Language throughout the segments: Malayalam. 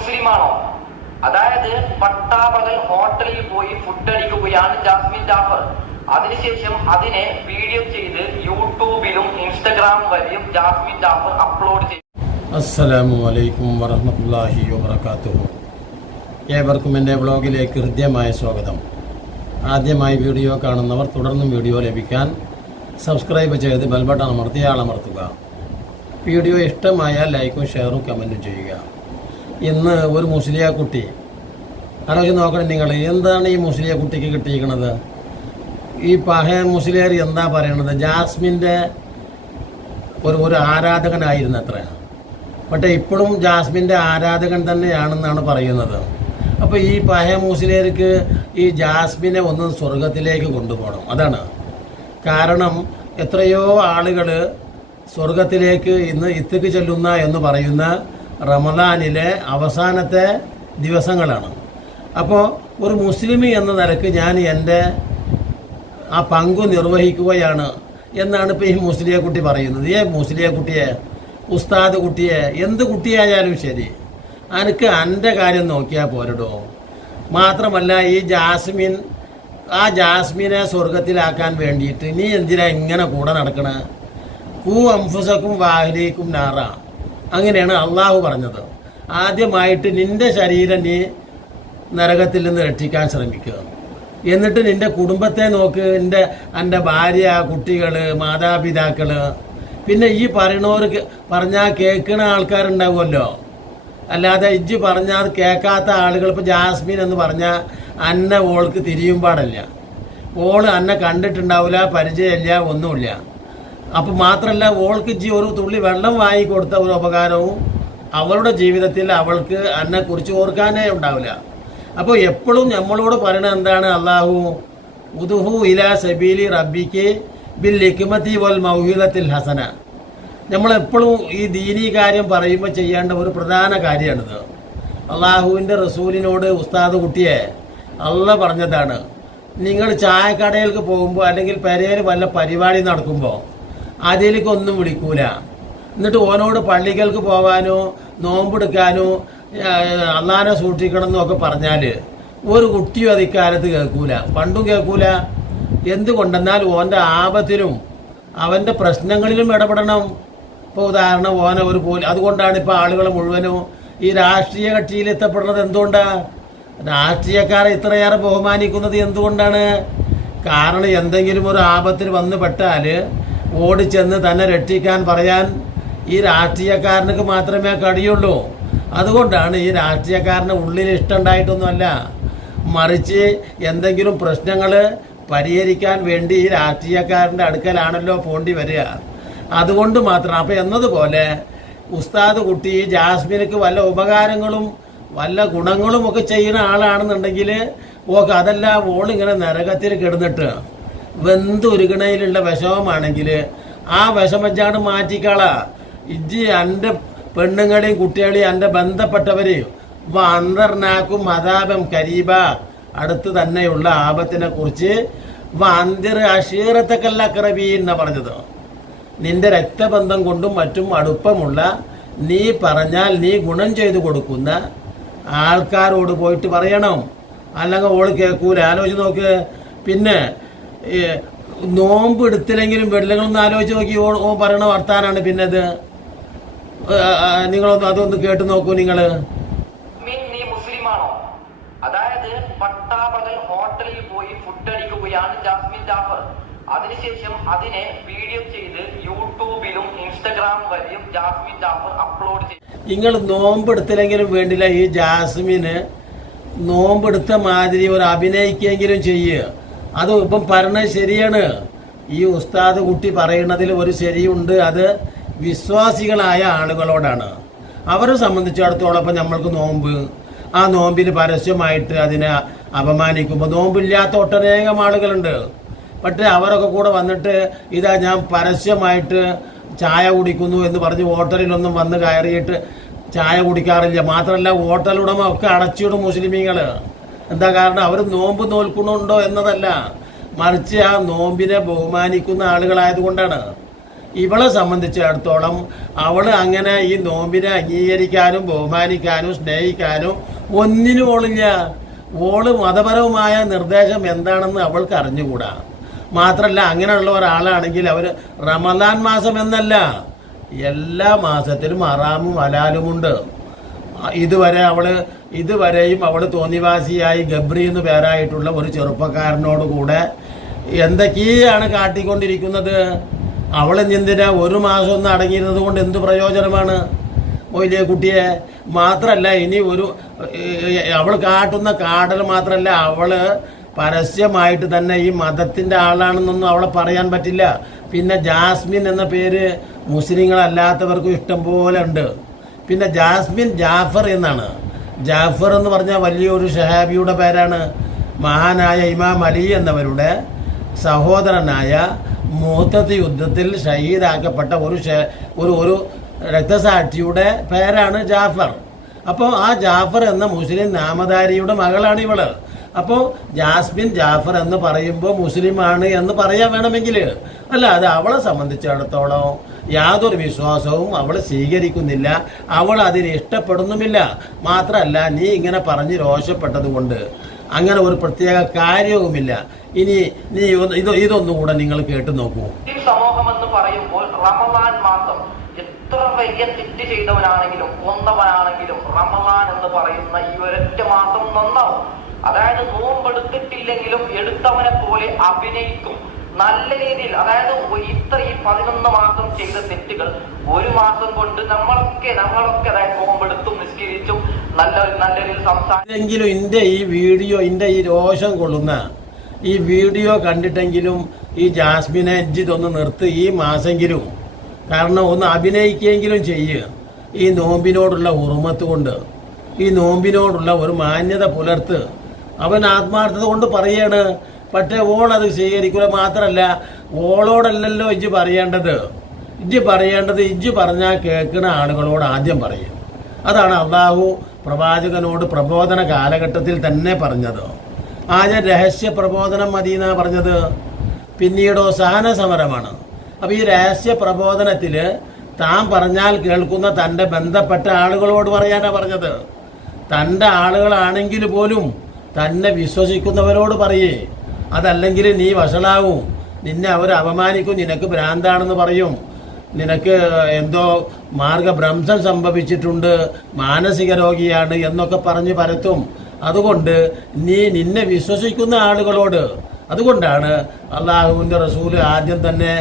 മുസ്ലിമാണോ? അതായത് പട്ടാപകൽ ഹോട്ടലിൽ പോയി ഫുഡ് അടിക്കുകയാണ് ജാസ്മിൻ ജാഫർ. അതിനുശേഷം അതിനെ വീഡിയോ ചെയ്ത് യൂട്യൂബിലും ഇൻസ്റ്റഗ്രാം വഴിയും ജാസ്മിൻ ജാഫർ അപ്ലോഡ് ചെയ്തു. അസ്സലാമു അലൈക്കും വറഹമത്തല്ലാഹി വാത്തു ഏവർക്കും എന്റെ വ്ളോഗിലേക്ക് ഹൃദ്യമായ സ്വാഗതം. ആദ്യമായി വീഡിയോ കാണുന്നവർ തുടർന്നും വീഡിയോ ലഭിക്കാൻ സബ്സ്ക്രൈബ് ചെയ്ത് ബെൽബട്ടൺ അമർത്തി ആളമർത്തുക. വീഡിയോ ഇഷ്ടമായാൽ ലൈക്കും ഷെയറും കമന്റും ചെയ്യുക. ഇന്ന് ഒരു മുസ്ലിയ കുട്ടി. ആലോചിച്ച് നോക്കണം നിങ്ങൾ എന്താണ് ഈ മുസ്ലിയ കുട്ടിക്ക് കിട്ടിയിരിക്കുന്നത് ഈ പഹയ മുസ്ലിയർ എന്താ പറയണത്? ജാസ്മിന്റെ ഒരു ഒരു ആരാധകനായിരുന്നു അത്ര പക്ഷേ ഇപ്പോഴും ജാസ്മിന്റെ ആരാധകൻ തന്നെയാണെന്നാണ് പറയുന്നത്. അപ്പോൾ ഈ പഹയ മുസ്ലിയർക്ക് ഈ ജാസ്മിനെ ഒന്ന് സ്വർഗത്തിലേക്ക് കൊണ്ടുപോകണം. അതാണ്. കാരണം എത്രയോ ആളുകൾ സ്വർഗത്തിലേക്ക് ഇന്ന് ഇത്തിക്ക് ചെല്ലുന്ന എന്ന് പറയുന്ന റമദാനിലെ അവസാനത്തെ ദിവസങ്ങളാണ്. അപ്പോൾ ഒരു മുസ്ലിം എന്ന നിലയ്ക്ക് ഞാൻ എന്റെ ആ പങ്കു നിർവഹിക്കുകയാണ് എന്നാണ് ഇപ്പോൾ ഈ മുസ്ലിയ കുട്ടി പറയുന്നത്. ഏ മുസ്ലിയ കുട്ടിയെ ഉസ്താദ് കുട്ടിയെ എന്ത് കുട്ടിയായാലും ശരി അനക്ക് എന്റെ കാര്യം നോക്കിയാൽ പോരടോ. മാത്രമല്ല ഈ ജാസ്മിൻ ആ ജാസ്മിനെ സ്വർഗത്തിലാക്കാൻ വേണ്ടിയിട്ട് നീ എന്തിനാ ഇങ്ങനെ കൂടെ നടക്കണേ? കൂ അംഫുസക്കും വാഹലിക്കും നാറ. അങ്ങനെയാണ് അള്ളാഹു പറഞ്ഞത്. ആദ്യമായിട്ട് നിന്റെ ശരീരം നീ നരകത്തിൽ നിന്ന് രക്ഷിക്കാൻ ശ്രമിക്കുക. എന്നിട്ട് നിന്റെ കുടുംബത്തെ നോക്ക് നിന്റെ എന്റെ ഭാര്യ കുട്ടികൾ മാതാപിതാക്കൾ പിന്നെ ഈ പറയണവർക്ക് പറഞ്ഞാൽ കേൾക്കുന്ന ആൾക്കാരുണ്ടാവുമല്ലോ. അല്ലാതെ ഇജ്ജ് പറഞ്ഞാൽ കേൾക്കാത്ത ആളുകൾ ഇപ്പോൾ ജാസ്മിൻ എന്ന് പറഞ്ഞാൽ അന്ന ഓൾക്ക് തിരിയും പാടല്ല. ഓൾ അന്നെ കണ്ടിട്ടുണ്ടാവില്ല പരിചയമില്ല ഒന്നുമില്ല. അപ്പം മാത്രമല്ല ഓൾക്ക് ജി ഒരു തുള്ളി വെള്ളം വാങ്ങി കൊടുത്ത ഒരു ഉപകാരവും അവളുടെ ജീവിതത്തിൽ അവൾക്ക് എന്നെ കുറിച്ച് ഓർക്കാനേ ഉണ്ടാവില്ല. അപ്പോൾ എപ്പോഴും നമ്മളോട് പറയണത് എന്താണ്? അള്ളാഹു ഉദുഹു ഇല സബീലി റബ്ബിക്ക് ബിൽ ലിക്മത്തി വൽ മൗഹീദത്തിൽ ഹസന. നമ്മളെപ്പോഴും ഈ ദീനീ കാര്യം പറയുമ്പോൾ ചെയ്യേണ്ട ഒരു പ്രധാന കാര്യമാണിത്. അള്ളാഹുവിന്റെ റസൂലിനോട് ഉസ്താദ് കുട്ടിയെ അള്ള പറഞ്ഞതാണ് നിങ്ങൾ ചായക്കടയിലേക്ക് പോകുമ്പോൾ അല്ലെങ്കിൽ പെരയിൽ വല്ല പരിപാടി നടക്കുമ്പോൾ അതിലേക്ക് ഒന്നും വിളിക്കൂല. എന്നിട്ട് ഓനോട് പള്ളികൾക്ക് പോകാനോ നോമ്പെടുക്കാനോ അള്ളാനെ സൂക്ഷിക്കണം എന്നൊക്കെ പറഞ്ഞാൽ ഒരു കുട്ടിയും അത് ഇക്കാലത്ത് കേൾക്കൂല. പണ്ടും കേൾക്കൂല. എന്തുകൊണ്ടെന്നാൽ ഓന്റെ ആപത്തിലും അവന്റെ പ്രശ്നങ്ങളിലും ഇടപെടണം. ഇപ്പോൾ ഉദാഹരണം ഓന ഒരു പോലും അതുകൊണ്ടാണ് ഇപ്പോൾ ആളുകൾ മുഴുവനും ഈ രാഷ്ട്രീയ കക്ഷിയിൽ എത്തപ്പെടുന്നത് എന്തുകൊണ്ടാണ് രാഷ്ട്രീയക്കാരെ ഇത്രയേറെ ബഹുമാനിക്കുന്നത് എന്തുകൊണ്ടാണ്? കാരണം എന്തെങ്കിലും ഒരു ആപത്തിൽ വന്നു പെട്ടാൽ ഓടിച്ചെന്ന് തന്നെ രക്ഷിക്കാൻ പറയാൻ ഈ രാഷ്ട്രീയക്കാരനക്ക് മാത്രമേ കഴിയുള്ളൂ. അതുകൊണ്ടാണ് ഈ രാഷ്ട്രീയക്കാരന് ഉള്ളിൽ ഇഷ്ടമുണ്ടായിട്ടൊന്നുമല്ല. മറിച്ച് എന്തെങ്കിലും പ്രശ്നങ്ങൾ പരിഹരിക്കാൻ വേണ്ടി ഈ രാഷ്ട്രീയക്കാരന്റെ അടുക്കലാണല്ലോ പോണ്ടി വരിക. അതുകൊണ്ട് മാത്രം. അപ്പം എന്നതുപോലെ ഉസ്താദ് കുട്ടി ജാസ്മിനക്ക് വല്ല ഉപകാരങ്ങളും വല്ല ഗുണങ്ങളും ഒക്കെ ചെയ്യുന്ന ആളാണെന്നുണ്ടെങ്കിൽ ഓക്കെ അതല്ല ഓളിങ്ങനെ നരകത്തിൽ കിടന്നിട്ട് വെന്തുരുകണയിലുള്ള വിഷമമാണെങ്കിൽ ആ വിഷമച്ചാണ് മാറ്റിക്കള. ഇജ്ജ് എന്റെ പെണ്ണുങ്ങളെയും കുട്ടികളെയും എന്റെ ബന്ധപ്പെട്ടവരെയും അന്തർനാക്കും മതാപം കരീബ. അടുത്ത് തന്നെയുള്ള ആപത്തിനെ കുറിച്ച് അന്തിർ അഷീറത്തക്കല്ല കറബി എന്നാ പറഞ്ഞത്. നിന്റെ രക്തബന്ധം കൊണ്ടും മറ്റും അടുപ്പമുള്ള നീ പറഞ്ഞാൽ നീ ഗുണം ചെയ്തു കൊടുക്കുന്ന ആൾക്കാരോട് പോയിട്ട് പറയണം. അല്ലെങ്കിൽ ഓൾ കേൾക്കൂല. ആലോചിച്ച് നോക്ക്. പിന്നെ നോമ്പ് എടുത്തില്ലെങ്കിലും വെള്ളങ്ങളൊന്ന് ആലോചിച്ച് നോക്കി ഓ ഓ പറയണ വർത്താനാണ്. പിന്നെ അത് നിങ്ങളൊന്ന് അതൊന്ന് കേട്ട് നോക്കൂ നിങ്ങൾ. ജാസ്മിൻ നീ മുസ്ലിമാണോ? അതായത് പട്ടാപകൽ ഹോട്ടലിൽ പോയി ഫുഡ് അടിക്കുകയാണ് ജാസ്മിൻ ജാഫർ. അതിനുശേഷം അതിനെ വീഡിയോ ചെയ്ത് യൂട്യൂബിലും ഇൻസ്റ്റഗ്രാം വഴിയും ജാസ്മിൻ ജാഫർ അപ്ലോഡ് ചെയ്തു. നിങ്ങൾ നോമ്പെടുത്തില്ലെങ്കിലും വേണ്ടില്ല ഈ ജാസ്മിന്. നോമ്പെടുത്ത മാതിരി ഒരു അഭിനയിക്കെങ്കിലും ചെയ്യുക അത് ഇപ്പം പറഞ്ഞത് ശരിയാണ്. ഈ ഉസ്താദ് കുട്ടി പറയുന്നതിൽ ഒരു ശരിയുണ്ട്. അത് വിശ്വാസികളായ ആളുകളോടാണ്. അവരെ സംബന്ധിച്ചിടത്തോളം ഇപ്പം നമ്മൾക്ക് നോമ്പ്. ആ നോമ്പിന് പരസ്യമായിട്ട് അതിനെ അപമാനിക്കുമ്പോൾ നോമ്പില്ലാത്ത ഒട്ടനേകം ആളുകളുണ്ട്. പക്ഷേ അവരൊക്കെ കൂടെ വന്നിട്ട് ഇതാ ഞാൻ പരസ്യമായിട്ട് ചായ കുടിക്കുന്നു എന്ന് പറഞ്ഞ് ഹോട്ടലിലൊന്നും വന്ന് കയറിയിട്ട് ചായ കുടിക്കാറില്ല. മാത്രമല്ല ഹോട്ടൽ ഉടമ ഒക്കെ അടച്ചിടും മുസ്ലിമീങ്ങൾ എന്താ കാരണം? അവർ നോമ്പ് നോൽക്കണുണ്ടോ എന്നതല്ല. മറിച്ച് ആ നോമ്പിനെ ബഹുമാനിക്കുന്ന ആളുകളായതുകൊണ്ടാണ്. ഇവളെ സംബന്ധിച്ചിടത്തോളം അവൾ അങ്ങനെ ഈ നോമ്പിനെ അംഗീകരിക്കാനും ബഹുമാനിക്കാനും സ്നേഹിക്കാനും ഒന്നിനും ഓളില്ല. ഓൾ മതപരവുമായ നിർദ്ദേശം എന്താണെന്ന് അവൾക്ക് അറിഞ്ഞുകൂടാ. മാത്രല്ല അങ്ങനെയുള്ള ഒരാളാണെങ്കിൽ അവർ റമദാൻ മാസം എന്നല്ല എല്ലാ മാസത്തിലും അറാമും അലാലുമുണ്ട് ഇതുവരെ അവൾ ഇതുവരെയും അവൾ തോന്നിവാസിയായി ഗബ്രി എന്ന് പേരായിട്ടുള്ള ഒരു ചെറുപ്പക്കാരനോട് കൂടെ എന്തൊക്കെയാണ് കാട്ടിക്കൊണ്ടിരിക്കുന്നത്? അവൾ എന്തിനാ ഒരു മാസം ഒന്നും അടങ്ങിയിരുന്നത് കൊണ്ട് എന്ത് പ്രയോജനമാണ്? മൊയ്ലിയ കുട്ടിയെ. മാത്രമല്ല ഇനി ഒരു അവൾ കാട്ടുന്ന കാടൽ മാത്രമല്ല അവൾ പരസ്യമായിട്ട് തന്നെ ഈ മതത്തിന്റെ ആളാണെന്നൊന്നും അവളെ പറയാൻ പറ്റില്ല. പിന്നെ ജാസ്മിൻ എന്ന പേര് മുസ്ലിങ്ങളല്ലാത്തവർക്കും ഇഷ്ടം പോലെ ഉണ്ട്. പിന്നെ ജാസ്മിൻ ജാഫർ എന്നാണ്. ജാഫർ എന്ന് പറഞ്ഞാൽ വലിയൊരു ഷഹാബിയുടെ പേരാണ് മഹാനായ ഇമാം അലി എന്നവരുടെ സഹോദരനായ മൂത്തത്തി യുദ്ധത്തിൽ ഷഹീദാക്കപ്പെട്ട ഒരു ഒരു ഒരു രക്തസാക്ഷിയുടെ പേരാണ് ജാഫർ. അപ്പോൾ ആ ജാഫർ എന്ന മുസ്ലിം നാമധാരിയുടെ മകളാണ് ഇവൾ. അപ്പോൾ ജാസ്മിൻ ജാഫർ എന്ന് പറയുമ്പോൾ മുസ്ലിമാണ് എന്ന് പറയാൻ വേണമെങ്കിൽ അല്ല അത് അവളെ സംബന്ധിച്ചിടത്തോളം യാതൊരു വിശ്വാസവും അവൾ സ്വീകരിക്കുന്നില്ല. അവൾ അതിന് ഇഷ്ടപ്പെടുന്നുമില്ല. മാത്രമല്ല നീ ഇങ്ങനെ പറഞ്ഞ് രോഷപ്പെട്ടതുകൊണ്ട്. അങ്ങനെ ഒരു പ്രത്യേക കാര്യവുമില്ല. ഇനി നീ ഇത് ഇത് ഇതൊന്നുകൂടെ നിങ്ങൾ കേട്ട് നോക്കൂ. സമൂഹം എന്ന് പറയുമ്പോൾ റമദാൻ മാസം എത്ര വലിയ തെറ്റ് ചെയ്തവനാണെങ്കിലും കൊന്നവനാണെങ്കിലും റമദാൻ എന്ന് പറയുന്ന ഈ ഒരൊറ്റ മാസം നന്നാവും. അതായത് നോമ്പെടുത്തിട്ടില്ലെങ്കിലും എടുത്തവനെ പോലെ അഭിനയിക്കും. നല്ല രീതിയിൽ അതായത് ഇത്ര ഈ പതിനൊന്ന് മാസം ചെയ്ത തെറ്റുകൾ ഒരു മാസം കൊണ്ട് നമ്മളൊക്കെ നമ്മളൊക്കെ അതായത് പോകുമ്പെടുത്തും നിസ്കരിച്ചും നല്ല നല്ല രീതിയിൽ സംസാരിച്ചെങ്കിലും എന്റെ ഈ വീഡിയോ എന്റെ ഈ രോഷം കൊള്ളുന്ന ഈ വീഡിയോ കണ്ടിട്ടെങ്കിലും ഈ ജാസ്മിനെ ഇതൊന്ന് നിർത്ത് ഈ മാസെങ്കിലും. കാരണം ഒന്ന് അഭിനയിക്കുകയെങ്കിലും ചെയ്യുക ഈ നോമ്പിനോടുള്ള ഉറുമത്ത് കൊണ്ട് ഈ നോമ്പിനോടുള്ള ഒരു മാന്യത പുലർത്ത് അവൻ ആത്മാർത്ഥത കൊണ്ട് പറയാണ് പക്ഷേ ഓൾ അത് സ്വീകരിക്കുക മാത്രമല്ല ഓളോടല്ലല്ലോ ഇജ്ജ് പറയേണ്ടത്. ഇജ്ജ് പറയേണ്ടത് ഇജ്ജ് പറഞ്ഞാൽ കേൾക്കുന്ന ആളുകളോട് ആദ്യം പറയും. അതാണ് അള്ളാഹു പ്രവാചകനോട് പ്രബോധന കാലഘട്ടത്തിൽ തന്നെ പറഞ്ഞത്. ആദ്യം രഹസ്യ പ്രബോധനം മതി എന്നാ പറഞ്ഞത്. പിന്നീടോ സഹന സമരമാണ് അപ്പോൾ ഈ രഹസ്യ പ്രബോധനത്തിൽ താൻ പറഞ്ഞാൽ കേൾക്കുന്ന തന്റെ ബന്ധപ്പെട്ട ആളുകളോട് പറയാനാണ് പറഞ്ഞത്. തന്റെ ആളുകളാണെങ്കിൽ പോലും തന്നെ വിശ്വസിക്കുന്നവരോട് പറയേ. അതല്ലെങ്കിൽ നീ വഷളാവും. നിന്നെ അവർ അപമാനിക്കും നിനക്ക് ഭ്രാന്താണെന്ന് പറയും. നിനക്ക് എന്തോ മാർഗഭ്രംശം സംഭവിച്ചിട്ടുണ്ട് മാനസിക രോഗിയാണ് എന്നൊക്കെ പറഞ്ഞ് പരത്തും. അതുകൊണ്ട് നീ നിന്നെ വിശ്വസിക്കുന്ന ആളുകളോട് അതുകൊണ്ടാണ് അള്ളാഹുവിന്റെ റസൂൽ ആദ്യം തന്നെ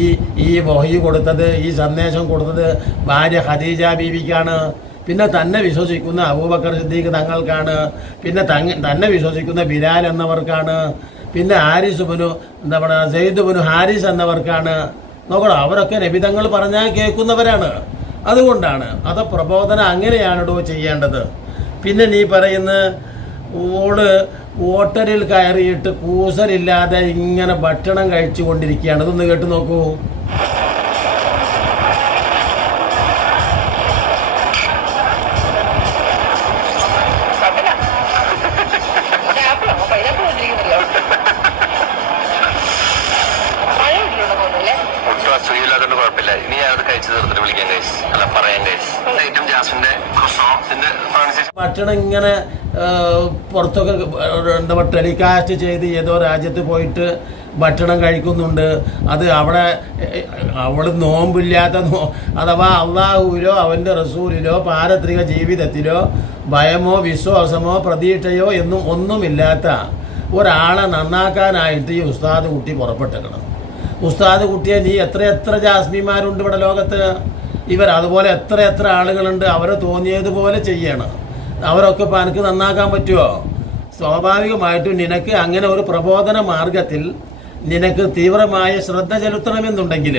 ഈ ഈ വഹി കൊടുത്തത് ഈ സന്ദേശം കൊടുത്തത് ഭാര്യ ഖദീജ ബീവിക്കാണ്. പിന്നെ തന്നെ വിശ്വസിക്കുന്ന അബൂബക്കർ സിദ്ദീഖ് തങ്ങൾക്കാണ്. പിന്നെ തന്നെ വിശ്വസിക്കുന്ന ബിലാൽ എന്നവർക്കാണ്. പിന്നെ ഹാരിസ് ബനു പറയുക സെയ്ദ് ബനു ഹാരിസ് എന്നവർക്കാണ് നോക്കണം അവരൊക്കെ രബിതങ്ങൾ പറഞ്ഞാൽ കേൾക്കുന്നവരാണ്. അതുകൊണ്ടാണ് അത് പ്രബോധനം അങ്ങനെയാണിടോ ചെയ്യേണ്ടത്. പിന്നെ നീ പറയുന്ന ഓൾ വോട്ടറിൽ കയറിയിട്ട് കൂസലില്ലാതെ ഇങ്ങനെ ഭക്ഷണം കഴിച്ചു കൊണ്ടിരിക്കുകയാണ് ഇതൊന്ന് കേട്ട് നോക്കൂ. ഭക്ഷണം ഇങ്ങനെ പുറത്തൊക്കെ എന്താ പറയുക ടെലികാസ്റ്റ് ചെയ്ത് ഏതോ രാജ്യത്ത് പോയിട്ട് ഭക്ഷണം കഴിക്കുന്നുണ്ട്. അത് അവിടെ അവിടെ നോമ്പില്ലാത്ത നോ അഥവാ അള്ളാഹുവിലോ അവന്റെ റസൂലിലോ പാരത്രിക ജീവിതത്തിലോ ഭയമോ വിശ്വാസമോ പ്രതീക്ഷയോ എന്നും ഒന്നുമില്ലാത്ത ഒരാളെ നന്നാക്കാനായിട്ട് ഈ ഉസ്താദ് കുട്ടി പുറപ്പെട്ടേക്കണം ഉസ്താദ് കുട്ടിയെ നീ എത്ര എത്ര ജാസ്മിമാരുണ്ട് ഇവിടെ ലോകത്ത്? ഇവർ അതുപോലെ എത്ര എത്ര ആളുകളുണ്ട് അവരെ തോന്നിയതുപോലെ ചെയ്യണം. അവരൊക്കെ ഇപ്പം എനിക്ക് നന്നാക്കാൻ പറ്റുമോ സ്വാഭാവികമായിട്ടും നിനക്ക് അങ്ങനെ ഒരു പ്രബോധന മാർഗത്തിൽ നിനക്ക് തീവ്രമായ ശ്രദ്ധ ചെലുത്തണമെന്നുണ്ടെങ്കിൽ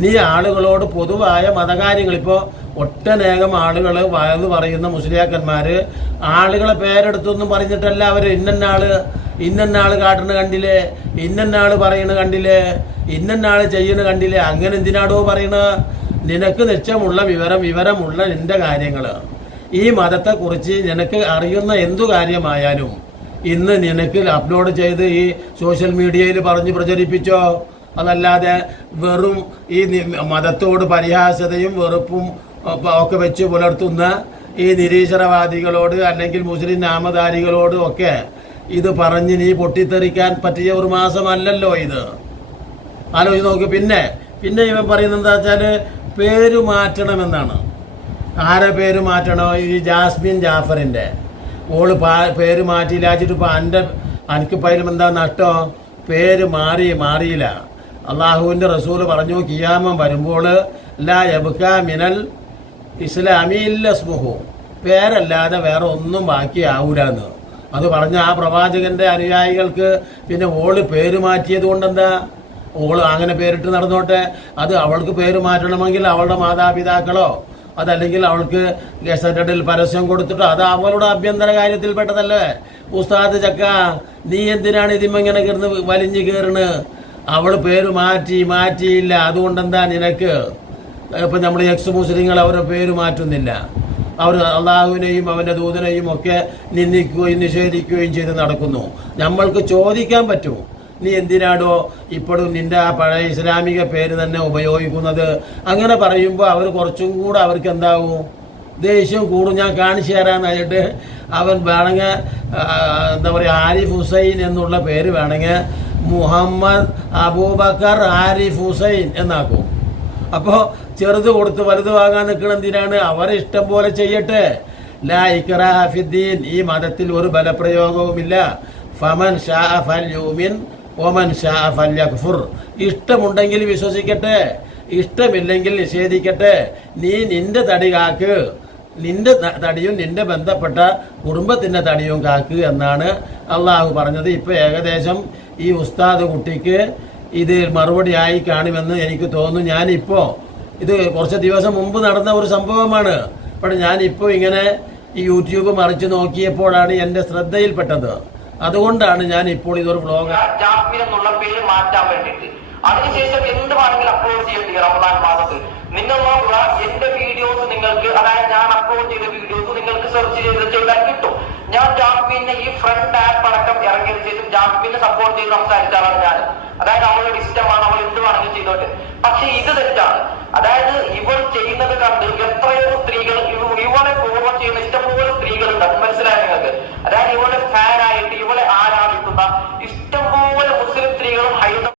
നീ ആളുകളോട് പൊതുവായ മതകാര്യങ്ങൾ ഇപ്പോൾ ഒട്ടനേകം ആളുകൾ വയത് പറയുന്ന മുസ്ലിയാക്കന്മാർ ആളുകളെ പേരെടുത്തൊന്നും പറഞ്ഞിട്ടല്ല അവർ ഇന്നാൾ ഇന്നാൾ കാട്ടുന്ന കണ്ടില്ലേ ഇന്നാൾ പറയണ കണ്ടില്ലേ ഇന്നാൾ ചെയ്യണ കണ്ടില്ലേ? അങ്ങനെ എന്തിനാടോ പറയണ? നിനക്ക് നിശ്ചയമുള്ള വിവരം വിവരമുള്ള നിന്റെ കാര്യങ്ങൾ ഈ മതത്തെക്കുറിച്ച് നിനക്ക് അറിയുന്ന എന്തു കാര്യമായാലും ഇന്ന് നിനക്ക് അപ്ലോഡ് ചെയ്ത് ഈ സോഷ്യൽ മീഡിയയിൽ പറഞ്ഞ് പ്രചരിപ്പിച്ചോ? അതല്ലാതെ വെറും ഈ മതത്തോട് പരിഹാസതയും വെറുപ്പും ഒക്കെ വെച്ച് പുലർത്തുന്ന ഈ നിരീശ്വരവാദികളോട് അല്ലെങ്കിൽ മുസ്ലിം നാമധാരികളോട് ഒക്കെ ഇത് പറഞ്ഞ് നീ പൊട്ടിത്തെറിക്കാൻ പറ്റിയ ഒരു മാസമല്ലല്ലോ ഇത്. ആലോചിച്ച് നോക്കി. പിന്നെ പിന്നെ ഇവൻ പറയുന്നത് എന്താ വെച്ചാൽ പേര് മാറ്റണമെന്നാണ്. ആരെ പേര് മാറ്റണോ? ഈ ജാസ്മിൻ ജാഫറിന്റെ ഓൾ പാ- പേര് മാറ്റിയില്ലാച്ചിട്ട് ഇപ്പൊ എന്റെ എനിക്ക് പൈലും എന്താ നഷ്ടം? പേര് മാറി മാറിയില്ല. അള്ളാഹുവിന്റെ റസൂൽ പറഞ്ഞു കിയാമം വരുമ്പോൾ ലാ യബ്ക മിനൽ ഇസ്ലാമി ഇല്ലസ്മുഹു പേരല്ലാതെ വേറെ ഒന്നും ബാക്കിയാവൂലെന്ന് അത് പറഞ്ഞ ആ പ്രവാചകന്റെ അനുയായികൾക്ക് പിന്നെ ഓൾ പേര് മാറ്റിയത് കൊണ്ടെന്താ? ഓൾ അങ്ങനെ പേരിട്ട് നടന്നോട്ടെ? അത് അവൾക്ക് പേര് മാറ്റണമെങ്കിൽ അവളുടെ മാതാപിതാക്കളോ അതല്ലെങ്കിൽ അവൾക്ക് ഗസറ്റഡിൽ പരസ്യം കൊടുത്തിട്ടോ അത് അവളുടെ ആഭ്യന്തര കാര്യത്തിൽപ്പെട്ടതല്ലേ? ഉസ്താദ് ചക്ക നീ എന്തിനാണ് ഇതിമിങ്ങനെ കിടന്ന് വലിഞ്ഞു കയറണ്? അവൾ പേര് മാറ്റി മാറ്റിയില്ല. അതുകൊണ്ടെന്താ നിനക്ക്? ഇപ്പം നമ്മൾ എക്സ് മുസ്ലിങ്ങൾ അവരെ പേര് മാറ്റുന്നില്ല. അവർ അള്ളാഹുവിനെയും അവന്റെ ദൂതനെയും ഒക്കെ നിന്ദിക്കുകയും നിഷേധിക്കുകയും ചെയ്ത് നടക്കുന്നു. നമ്മൾക്ക് ചോദിക്കാൻ പറ്റും. നീ എന്തിനാടോ ഇപ്പോഴും നിന്റെ ആ പഴയ ഇസ്ലാമിക പേര് തന്നെ ഉപയോഗിക്കുന്നത്? അങ്ങനെ പറയുമ്പോൾ അവർ കുറച്ചും കൂടെ അവർക്ക് എന്താവും? ദേഷ്യം കൂടും. ഞാൻ കാണിച്ചു തരാനായിട്ട് അവൻ വേണമെങ്കിൽ എന്താ പറയുക ആരിഫ് ഹുസൈൻ എന്നുള്ള പേര് വേണമെങ്കിൽ മുഹമ്മദ് അബൂബക്കർ ആരിഫ് ഹുസൈൻ എന്നാക്കും. അപ്പോൾ ചെറുത് കൊടുത്ത് വലുത് വാങ്ങാൻ നിൽക്കണം എന്തിനാണ്? അവരെ ഇഷ്ടം പോലെ ചെയ്യട്ടെ. ലാ ഫിദ്ദീൻ. ഈ മതത്തിൽ ഒരു ബലപ്രയോഗവുമില്ല. ഫമൻ ഷാ ഫൽ യൂമിൻ ഒമൻ ഷാ ഫൽ ഇഷ്ടമുണ്ടെങ്കിൽ വിശ്വസിക്കട്ടെ ഇഷ്ടമില്ലെങ്കിൽ നിഷേധിക്കട്ടെ. നീ നിന്റെ തടി കാക്ക്. നിന്റെ തടിയും നിന്റെ ബന്ധപ്പെട്ട കുടുംബത്തിന്റെ തടിയും കാക്ക് എന്നാണ് അള്ളാഹു പറഞ്ഞത്. ഇപ്പൊ ഏകദേശം ഈ ഉസ്താദ് കുട്ടിക്ക് ഇത് മറുപടിയായി കാണുമെന്ന് എനിക്ക് തോന്നുന്നു. ഞാനിപ്പോ ഇത് കുറച്ച് ദിവസം മുമ്പ് നടന്ന ഒരു സംഭവമാണ്. പക്ഷേ ഞാനിപ്പോ ഇങ്ങനെ ഈ യൂട്യൂബ് മറിച്ച് നോക്കിയപ്പോഴാണ് എന്റെ ശ്രദ്ധയിൽപ്പെട്ടത്. അതുകൊണ്ടാണ് ഞാൻ ഇപ്പോൾ ഇതൊരു വ്ളോഗ് ജാസ്മിൻ എന്നുള്ള പേര് മാറ്റാൻ വേണ്ടിയിട്ട്. അതിനുശേഷം എന്ത് വേണമെങ്കിലും അപ്ലോഡ് ചെയ്യേണ്ടി റമദാൻ മാസത്തിൽ. നിങ്ങൾ നോക്കുക എന്റെ വീഡിയോസ് നിങ്ങൾക്ക് അതായത് ഞാൻ അപ്ലോഡ് ചെയ്ത വീഡിയോസ് നിങ്ങൾക്ക് സെർച്ച് ചെയ്ത് ചെയ്താൽ കിട്ടും. ഞാൻ ജാസ്മിനെ ഈ ഫ്രണ്ട് ആപ്പ് അടക്കം ഇറങ്ങിയതിനു ശേഷം ജാസ്മിനെ സപ്പോർട്ട് ചെയ്ത് സംസാരിച്ച ആളാണ് ഞാൻ അതായത് അവളുടെ ഇഷ്ടമാണ് അവൾ എന്ത് വേണമെങ്കിലും ചെയ്തോട്ടെ. പക്ഷെ ഇത് തെറ്റാണ്. അതായത് ഇവൾ ചെയ്യുന്നത് കണ്ട് എത്രയോ സ്ത്രീകൾ ഇവളെ ഫോളോ ചെയ്യുന്ന ഇഷ്ടംപോലെ സ്ത്രീകളുണ്ട്. അത് മനസ്സിലായ നിങ്ങൾക്ക്? അതായത് ഇവളുടെ ഫാനായിട്ട് ഇവളെ ആരാധിക്കുന്ന ഇഷ്ടംപോലെ മുസ്ലിം സ്ത്രീകളും ഹൈന്ദവ